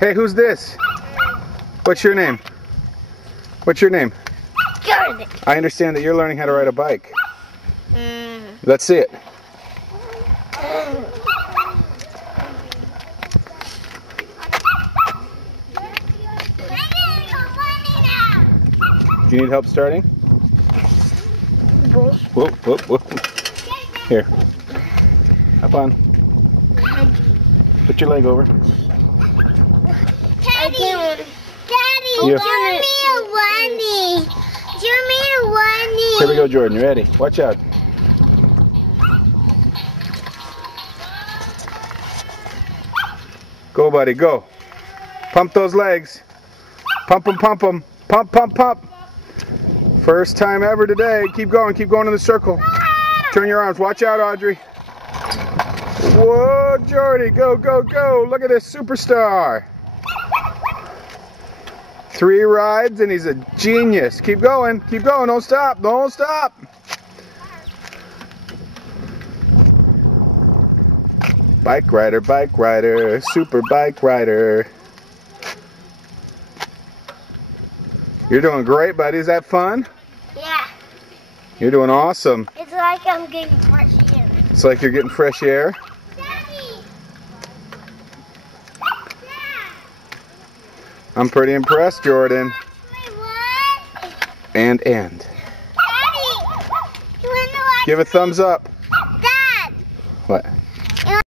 Hey, who's this? What's your name? What's your name? Jordan. I understand that you're learning how to ride a bike. Let's see it. Do you need help starting? Whoop, whoop, whoop. Here. Up on. Put your leg over. Daddy, Yeah. show me a bunny. Show me a bunny. Here we go, Jordan. You ready? Watch out. Go, buddy, go. Pump those legs. Pump them, pump them. Pump, pump, pump. First time ever today. Keep going in the circle. Turn your arms. Watch out, Audrey. Whoa, Jordy. Go, go, go. Look at this superstar. 3 rides and he's a genius. Keep going. Keep going. Don't stop. Don't stop. Bike rider, super bike rider. You're doing great, buddy. Is that fun? Yeah. You're doing awesome. It's like I'm getting fresh air. It's like you're getting fresh air. Daddy. I'm pretty impressed, Jordan. Wait, what? And. Daddy. You wanna watch? Give a thumbs up.